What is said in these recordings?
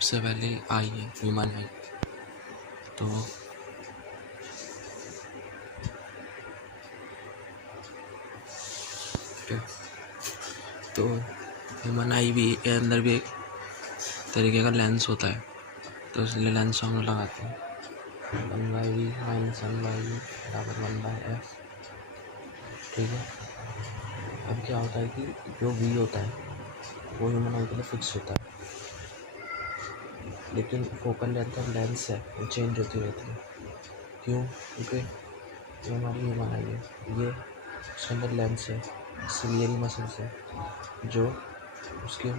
सबसे पहले आई है ह्यूमन आई। तो ह्यूमन आई भी के अंदर भी एक तरीके का लेंस होता है, तो इसलिए लेंस हम लगाते हैं। 1/v माइनस 1/v बराबर 1/f। ठीक है, अब क्या होता है कि जो v होता है वो ह्यूमन आई के लिए फिक्स होता है, लेकिन फोकल लेंथ और लेंस है वो चेंज होती रहती है। क्यों? क्योंकि ये हमारी ह्यूमन आई है, ये उसके अंदर लेंस है, सिलियरी मसल्स है जो उसके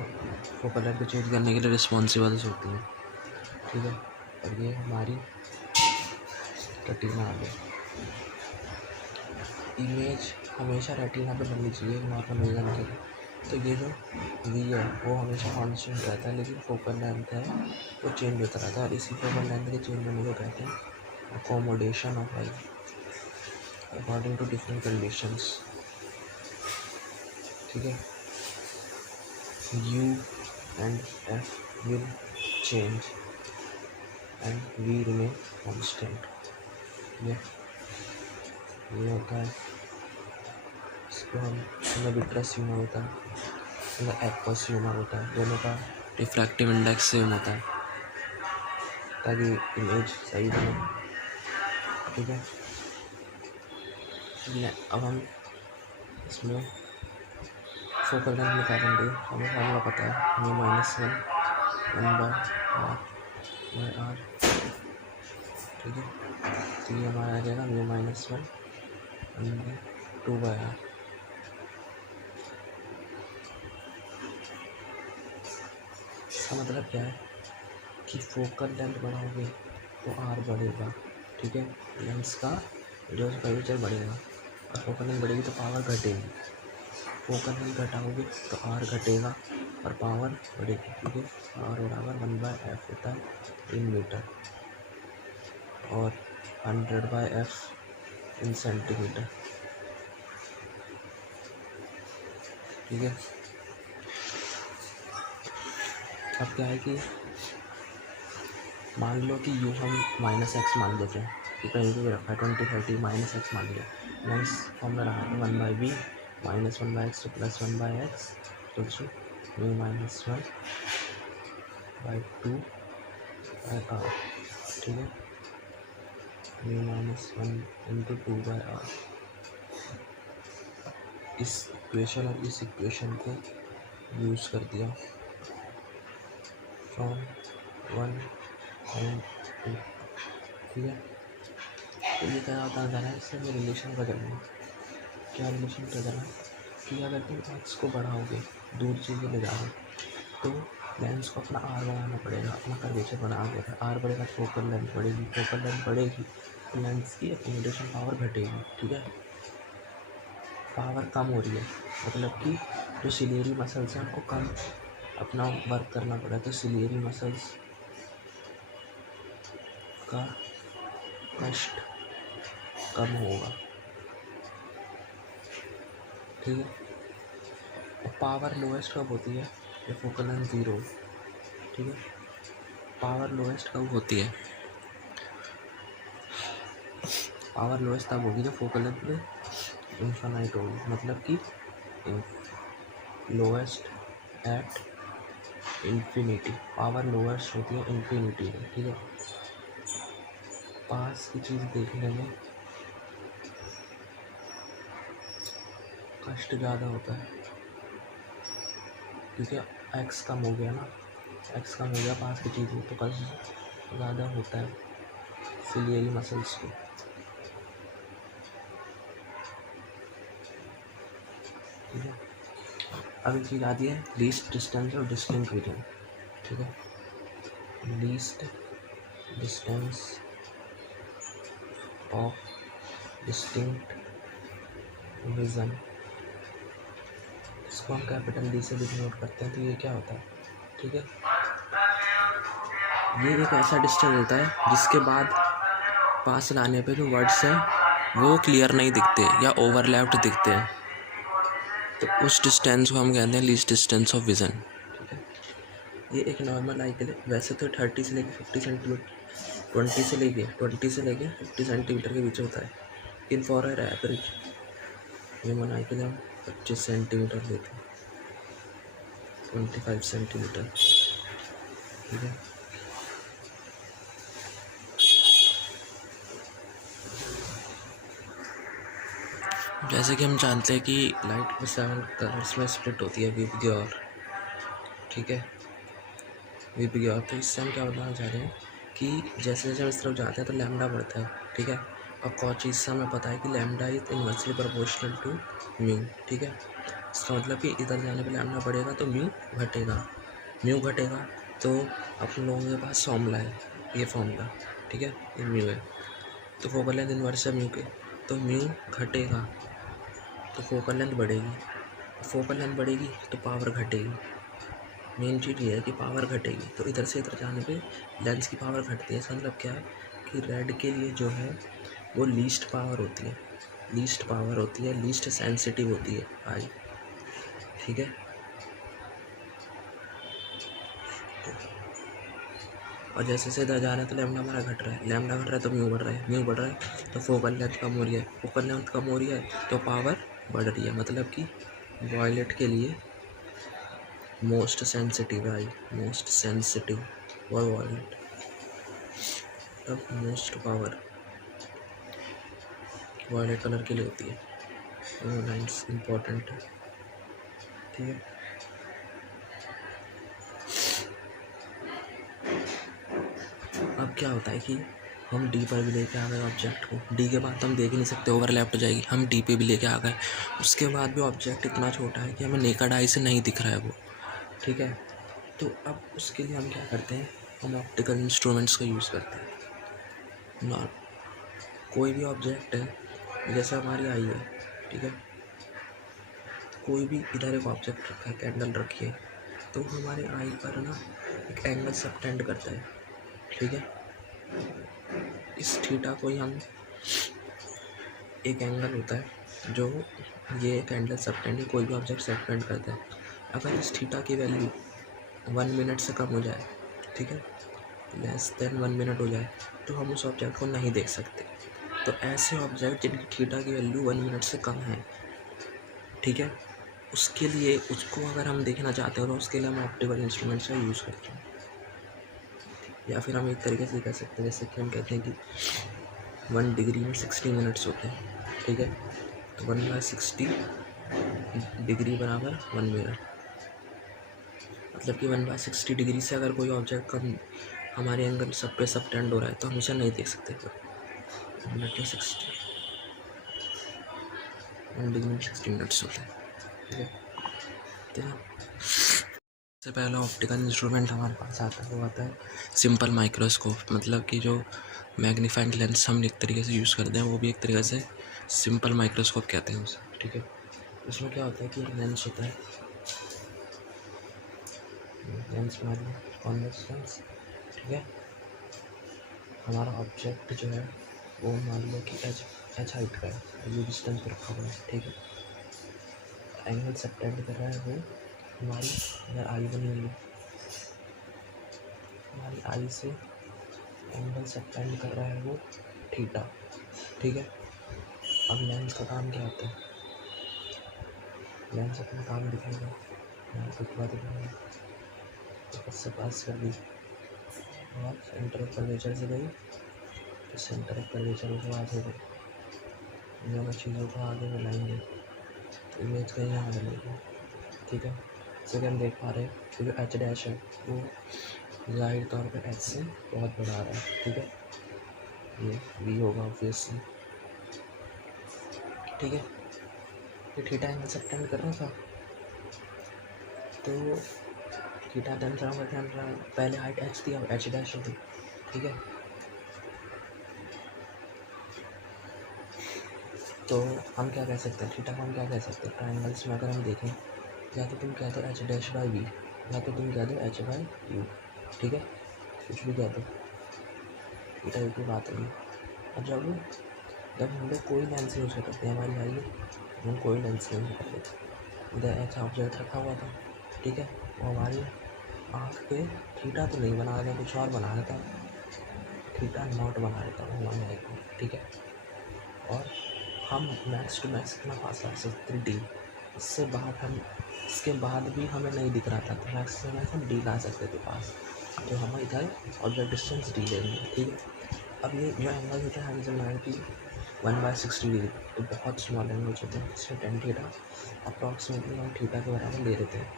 फोकल लेंथ को चेंज करने के लिए रिस्पॉन्सिबल होती है। ठीक है, और ये हमारी रेटिना आ गई। इमेज हमेशा रेटिना पे बननी चाहिए नॉर्मल विजन के लिए। तो ये जो वी है वो हमेशा कॉन्स्टेंट रहता है, लेकिन फोकल लेंथ है वो चेंज होता रहता है, और इसी फोकल लेंथ के चेंज होने को कहते हैं accommodation of eye according to different conditions. ठीक है, u and f will change and v remain constant. ये होता है, इसको हम विट्रस ह्यूमर होता है, एक्वस ह्यूमर होता है, दोनों का रिफ्रैक्टिव इंडेक्स सेम होता है ताकि इमेज सही बने। ठीक है, अब हम इसमें फोकल लेंथ निकालेंगे। हमें फार्मूला पता है, म्यू माइनस 1/r। ठीक है, तो ये हमारा आ जाएगा म्यू माइनस 1/2/r। इसका मतलब क्या है कि फोकल लेंथ बढ़ाओगे तो आर बढ़ेगा। ठीक है, लेंस का रेडियस कर्वेचर बढ़ेगा, और फोकल लेंथ बढ़ेगी तो पावर घटेगी। फोकल लेंथ घटाओगे तो आर घटेगा और पावर बढ़ेगी। ठीक है, आर बराबर 1/f होता है इन मीटर और 100/f इन सेंटीमीटर। ठीक है, अब क्या है कि मान लो कि यू हम -x मान लेते हैं कि कहीं भी रखा है 20/30 -x मान लिया। लेंस फॉर्म में रहा 1/v माइनस 1/x तो प्लस 1/x तो म्यू माइनस 1/2/r। ठीक है, म्यू माइनस 1/2/r। इस इक्वेशन और इस इक्वेशन को यूज़ कर दिया फ्रॉम 1 and 2। ठीक है, तो ये क्या होता है, इससे हमें रिलेशन बदलना। क्या रिलेशन बदलना कि अगर तुम एक्स को बढ़ाओगे, दूर चीज़ें ले जाओगे, तो लेंस को अपना आर बढ़ाना पड़ेगा, अपना कर्वेचर बढ़ाना। आर बढ़ेगा तो फोकल लेंथ बढ़ेगी, फोकल लेंथ बढ़ेगी तो लेंस की अकोमोडेशन पावर घटेगी। ठीक है, पावर कम हो रही है, मतलब कि जो सिलियरी मसल्स हैं उनको कम अपना वर्क करना पड़ा, तो सिलियरी मसल्स का कष्ट कम होगा। ठीक है, और पावर लोएस्ट कब होती है, जब फोकल लेंथ 0। ठीक है, पावर लोएस्ट कब होती है, पावर लोएस्ट तब होगी जब फोकल लेंथ में इन्फिनाइट होगी, मतलब कि lowest at infinity. Power lowest होती है इन्फिनिटी में। ठीक है, पास की चीज़ देखने में कष्ट ज़्यादा होता है क्योंकि एक्स कम हो गया ना, एक्स कम हो गया पास की चीज़ में, तो कष्ट ज़्यादा होता है सिलियरी मसल्स को। ठीक है, अब एक चीज़ आती है लीस्ट डिस्टेंस और डिस्टिंक्ट विजन। ठीक है, least distance of distinct vision, इसको हम कैपिटल डी से डिनोट करते हैं। तो ये क्या होता है, ठीक है, ये एक ऐसा डिस्टेंस होता है जिसके बाद पास लाने पे जो वर्ड्स हैं वो क्लियर नहीं दिखते या ओवरलैप्ड दिखते हैं, तो उस डिस्टेंस को हम कहते हैं लीस्ट डिस्टेंस ऑफ विजन। ठीक है, ये एक नॉर्मल आई के लिए वैसे तो 30 से लेके 50 सेंटीमीटर 20 से लेके 50 सेंटीमीटर के बीच होता है। In for ever average human आई के लिए हम 25 सेंटीमीटर लेते हैं, 25 सेंटीमीटर। ठीक है। जैसे कि हम जानते हैं कि लाइट में 7 कलर्स में स्प्लिट होती है, विबग्योर। ठीक है, विबग्योर। तो इससे हम क्या बताना चाह रहे हैं कि जैसे जैसे हम इस तरफ जाते हैं तो लैम्डा बढ़ता है। ठीक है, और कौची से हमें पता है कि lambda is inversely proportional to mu. ठीक है, इसका मतलब कि इधर जाने पर लैम्डा बढ़ेगा तो म्यू घटेगा। तो अपन लोगों के पास फॉर्मूला है, ये फॉर्मूला। ठीक है, ये म्यू है। तो फोकल लेंथ इनवर्स है म्यू के, तो म्यू घटेगा तो फोकल लेंथ बढ़ेगी तो पावर घटेगी। मेन चीज़ ये है कि पावर घटेगी, तो इधर से इधर जाने पे लेंस की पावर घटती है। इसका मतलब क्या है कि रेड के लिए जो है वो लीस्ट पावर होती है, लीस्ट सेंसिटिव होती है आई। ठीक है, और जैसे जैसे इधर जा रहे हैं तो लैम्डा हमारा घट रहा है तो म्यू बढ़ रहा है तो फोकल लेंथ कम हो रही है तो पावर बढ़ रही है। मतलब कि वॉयलेट के लिए मोस्ट सेंसिटिव है आई, मोस्ट सेंसिटिव और वॉयलेट। तब मोस्ट पावर वॉयलेट कलर के लिए होती है। वो लाइन्स इम्पोर्टेंट है। ठीक है, अब क्या होता है कि हम डी पर भी लेके आ गए ऑब्जेक्ट को। डी के बाद तो हम देख ही नहीं सकते, ओवरलैप हो जाएगी। हम डी पे भी लेके आ गए, उसके बाद भी ऑब्जेक्ट इतना छोटा है कि हमें नेकेड आई से नहीं दिख रहा है वो। ठीक है, तो अब उसके लिए हम क्या करते हैं, हम ऑप्टिकल इंस्ट्रूमेंट्स का यूज़ करते हैं। नॉर कोई भी ऑब्जेक्ट है, जैसे हमारी आई है। ठीक है, कोई भी इधर एक ऑब्जेक्ट रखा है, कैंडल रखी है, तो हमारे आई पर ना एक एंगल सबटेंड करता है। ठीक है, इस थीटा को ही हम एक एंगल होता है जो ये कैंडल सबटेंड कोई भी ऑब्जेक्ट सबटेंड करता है। अगर इस थीटा की वैल्यू 1 मिनट से कम हो जाए, ठीक है, लेस देन 1 मिनट हो जाए, तो हम उस ऑब्जेक्ट को नहीं देख सकते। तो ऐसे ऑब्जेक्ट जिनकी थीटा की वैल्यू 1 मिनट से कम है, ठीक है, उसके लिए उसको अगर हम देखना चाहते हो तो उसके लिए हम ऑप्टिकल इंस्ट्रूमेंट्स का यूज़ करते हैं। या फिर हम एक तरीके से कह सकते हैं, जैसे कि हम कहते हैं कि 1 डिग्री में 60 मिनट्स होते हैं। ठीक है, तो 1/60 डिग्री बराबर 1 मिनट। मतलब कि 1/60 डिग्री से अगर कोई ऑब्जेक्ट कम हमारे एंगल सब पे सबटेंड हो रहा है तो हम उसे नहीं देख सकते। 1 डिग्री में 60 मिनट्स होते हैं। ठीक है, तो सबसे पहला ऑप्टिकल इंस्ट्रूमेंट हमारे पास आता है वो आता है सिंपल माइक्रोस्कोप। मतलब कि जो मैग्नीफाइंग लेंस हम एक तरीके से यूज़ करते हैं वो भी एक तरीके से सिंपल माइक्रोस्कोप कहते हैं उसे। ठीक है, इसमें क्या होता है कि लेंस होता है, लेंस मान कॉन्वेक्स लेंस। ठीक है, हमारा ऑब्जेक्ट जो है वो मान लो कि एच हाइट का है, ये डिस्टेंस पर रखा हुआ है। ठीक है, एंगल सबटेंड कर रहा है वो हमारी इधर आई बनी हुई है, हमारी आई से एंगल सबटेंड कर रहा है वो थीटा। ठीक है, अब लेंस का काम क्या होता है, लेंस अपना काम दिखाएगा, यहाँ पे क्या दिखाएगा, फोकस से पास कर दी और सेंटर ऑफ कर्वेचर से गई तो सेंटर ऑफ कर्वेचर के बाद हो गई। दोनों चीज़ों को आगे बढ़ाएंगे तो इमेज कहीं यहाँ बनेगी। ठीक है, जैसे कि हम देख पा रहे हैं कि जो एच डैश है वो ज़ाहिर तौर पर एच से बहुत बड़ा आ रहा है। ठीक है, ये वी होगा ऑब्वियसली। ठीक है, ये थीटा एंगल सबटेंड कर रहा था तो थीटा ध्यान रहा पहले हाइट एच थी, अब एच डैश होगी। ठीक है, तो हम क्या कह सकते हैं, थीटा को हम क्या कह सकते हैं, ट्राइंगल्स में अगर हम देखें या तो तुम कहते हो एच डैश बाई वी या तो तुम कह दो एच बाई यू। ठीक है, कुछ भी कह दो, थीटा यू की बात होगी। अब जब हम लोग कोई लेंस यूज़ करते हैं, हमारी आई हम कोई लेंस यूज़ कर लेते, इधर एच ऑब्जेक्ट रखा हुआ था। ठीक है, वो हमारी आँख पे थीटा तो नहीं बना देता, कुछ और बना देता, थीटा नॉट बना देता हूँ 1 को, ठीक है। और हम मैक्स टू मैक्स कितना फासला सकते डी, इससे बाहर हम, इसके बाद भी हमें नहीं दिख रहा था, तो मैक्स से मैक्स हम डी ला सकते थे पास, तो हम इधर ऑब्जेक्ट डिस्टेंस डी लेंगे, ठीक है। अब ये जो एंगल होता है हमें माना कि 1/60 डिग्री, तो बहुत स्मॉल एंगल्स होते हैं, इसमें टेन थीटा अप्रॉक्सीमेटली हम थीटा के बराबर ले लेते हैं,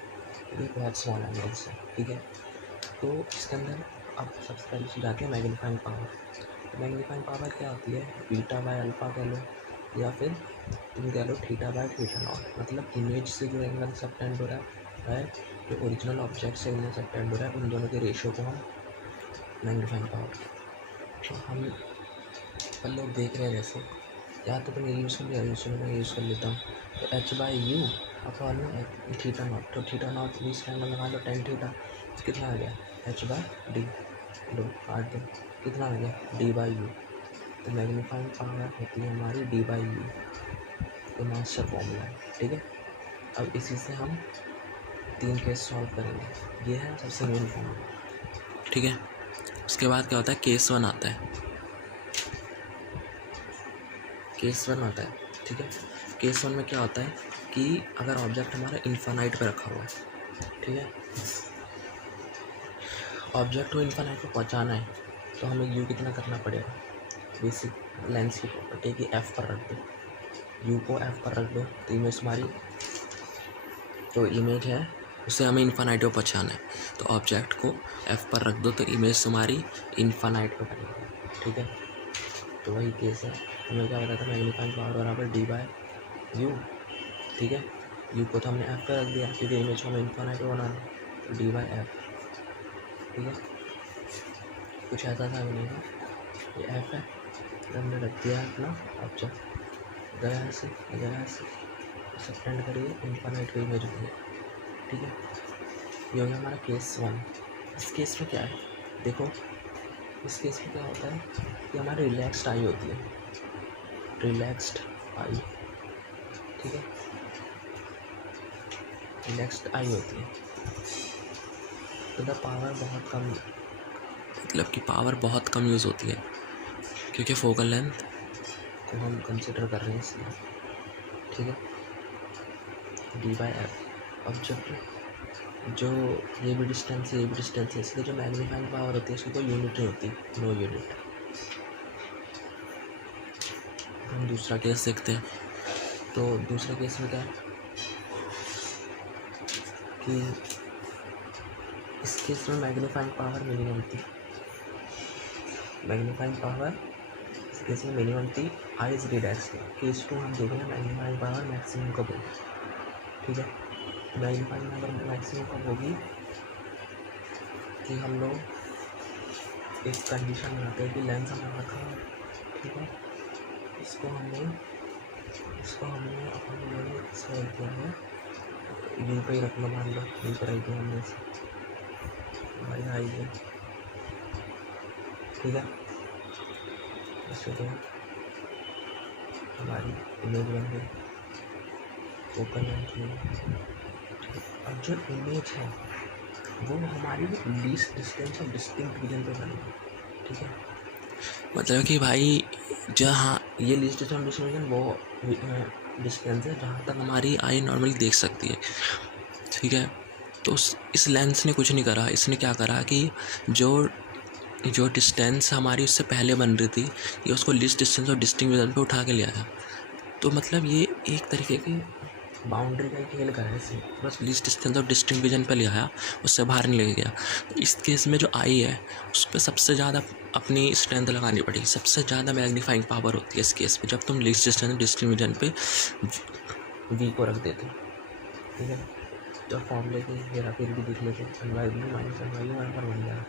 ये बहुत स्मॉल एंगल्स है, ठीक है। तो इसके अंदर अब सबसे पहली चीज़ आती है मैग्नीफाइंग पावर। तो मैग्नीफाइंग पावर क्या होती है, बीटा बाय अल्फ़ा कह लो, या फिर तुम कह लो थीटा बाय थीटा नॉट, मतलब इमेज से जो एंगल सबटेंड हो रहा है, जो ओरिजिनल ऑब्जेक्ट से एंगल सबटेंड हो रहा है, उन दोनों के रेशियो को हम मैग्नीफाइंग पावर। तो हम पर लोग देख रहे हैं जैसे, या तो तुम ये यूज़ कर लिया, मैं यूज़ कर लेता हूँ, तो एच बाई यू अपॉन में थीटा नॉट, तो थीटा नॉट भी इसका एंगल लगा लो टेन थीटा, तो कितना आ गया एच बाई डी, लो काट दो, कितना आ गया डी बाई यू। तो मैग्नीफाइंग पावर होती है हमारी डी बाई यू, तो मास्टर फॉर्मूला है, ठीक है। अब इसी से हम 3 केस सॉल्व करेंगे, ये है सबसे मेन फॉर्मूला, ठीक है। उसके बाद क्या होता है, केस 1 आता है, केस 1 आता है, ठीक है। केस 1 में क्या होता है कि अगर ऑब्जेक्ट हमारा इन्फानाइट पे रखा हुआ है, ठीक है, ऑब्जेक्ट को इन्फानाइट पे पहुंचाना है, तो हमें यू कितना करना पड़ेगा, बेसिक लेंस की प्रॉपर्टी है कि एफ पर रख दो, यू को एफ पर रख दो, तो इमेज हमारी जो इमेज है उसे हमें इन्फानाइट पे पहुंचाना है, तो ऑब्जेक्ट को एफ पर रख दो, तो इमेज हमारी इन्फानाइट पे बनेगी, ठीक है। तो वही केस है, हमें क्या बताया था, मैग्नीफाइंग पावर बराबर डी बाय यू, ठीक है। यू को तो हमने एफ पे रख दिया क्योंकि इमेज को हमें इन्फानाइट पे बनाना है, तो डी बाई एफ, ठीक है। कुछ ऐसा था नहीं है, ये एफ है, तो हमने रख दिया अपना ऑब्जेक्ट, गया से सबटेंड करिए, इन्फानाइट पे इमेज बनी, ठीक है। ये हो गया हमारा केस 1। इस केस में क्या है, देखो इस केस में क्या होता है कि हमारी रिलैक्स्ड आई होती है, रिलैक्स्ड आई, ठीक है, रिलैक्स्ड आई होती है, तो द पावर बहुत कम, मतलब कि पावर बहुत कम यूज़ होती है, क्योंकि फोकल लेंथ को हम कंसिडर कर रहे हैं इसलिए, ठीक है। डी बाई एफ, अब जो ये भी डिस्टेंस है, ये भी डिस्टेंस है, इसलिए जो मैग्नीफाइंग पावर होती है उसकी कोई यूनिट नहीं होती, नो यूनिट। हम दूसरा केस देखते हैं, तो दूसरे केस में क्या है कि इस केस में मैग्नीफाइंग पावर मिनिमम थी, मैग्नीफाइंग पावर इस केस में मिनिमम थी, आई इज रिडैक्स थी। केस 2 हम देख रहे हैं मैग्नीफाइंग पावर मैक्सिमम कब होगी, ठीक है। मैग्नीफाइंग पावर मैक्सिमम कब होगी कि हम लोग एक कंडीशन बनाते हैं कि लेंस हमारा रखा है, ठीक है, इसको हमने अपन लोगों ने सॉल्व किया है, यू पे ही रखना, मान लो यू पर रख दिया हमने हमारी आई है, ठीक है। इससे तो हमारी इमेज बन गई, फोकल लेंथ में। अब जो इमेज है वो हमारी लीस्ट डिस्टेंस और डिस्टिंक्ट रीजन पे बनेगी, ठीक है। मतलब कि भाई जहाँ ये लीस्ट डिस्टेंस डिस्टिंक्ट रीजन वो डिस्टेंस है जहाँ तक हमारी आई नॉर्मली देख सकती है, ठीक है। तो इस लेंस ने कुछ नहीं करा, इसने क्या करा कि जो डिस्टेंस हमारी उससे पहले बन रही थी, ये उसको लीस्ट डिस्टेंस और डिस्टिंक्ट रीजन पे उठा के ले आया। तो मतलब ये एक तरीके की बाउंड्री का खेल कर है, इसे बस लीस्ट डिस्टेंस और डिस्टिंक्ट रीजन पे ले आया, उससे बाहर नहीं ले गया। तो इस केस में जो आई है उस पर सबसे ज़्यादा अपनी स्ट्रेंथ लगानी पड़ेगी, सबसे ज़्यादा मैग्नीफाइंग पावर होती है इस केस में, जब तुम लीस्ट डिस्टेंस और डिस्टिंक्ट रीजन पे वी को रख देते हो, ठीक है। तो फॉर्मूले की हेरा फिर भी देख लेते, NY माइनस NY बराबर बन जाएगा,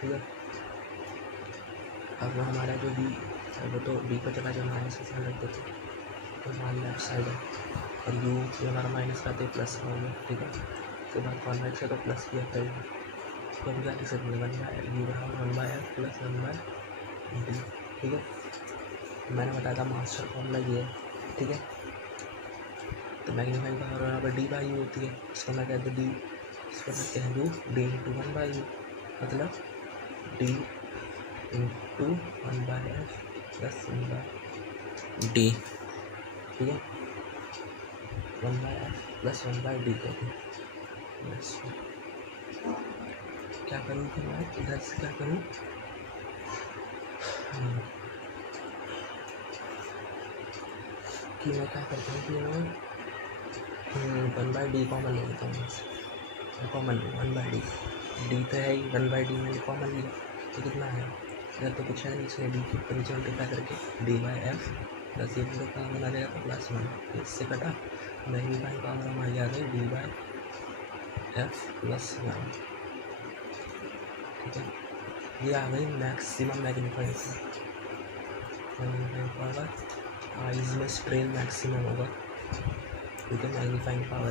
ठीक है। अब वो हमारा जो वी है वो तो डी पर चला जाए, माइनस के साथ रख देते, तो हमारी लेफ्ट साइड है, और यू ये हमारा माइनस का तो प्लस हो गया, ठीक है। उसके बाद कॉन्वेक्स है तो प्लस किया करेगा, तो हम क्या लिख सकते हैं 1/f यू बराबर 1/f प्लस 1/d, ठीक है। मैंने बताया था मास्टर फॉर्मूला ये है, ठीक है। तो मैग्नीफाइंग पावर बराबर डी बाई यू होती है, इसको मैं कहते डी इसको मैं कह दूँ D into one by U, मतलब D into one by F plus one by D, ठीक है, one by F plus one by D कहते हैं। बस क्या करूँ फिर मैं इधर से क्या करूँ, कि मैं क्या करता हूँ कि मैं वन बाई डी कॉमन ले लेता हूँ, कॉमन वन बाई डी तो है ही, वन बाई डी मैंने कॉमन लिया तो कितना है, इधर तो कुछ है नहीं, इसलिए डी की ऊपर नीचे मल्टीप्लाई करके डी बाई एफ प्लस ये पूरा काम बना देगा तो प्लस वन, इससे कटा मैग्नीफाइंग पावर हमारी आ गई D by F plus one, ठीक है। ये आ गई मैक्सिमम मैग्नीफाइंग पावर, आइज में स्ट्रेन मैक्सिमम होगा, ठीक है, मैग्नीफाइंग पावर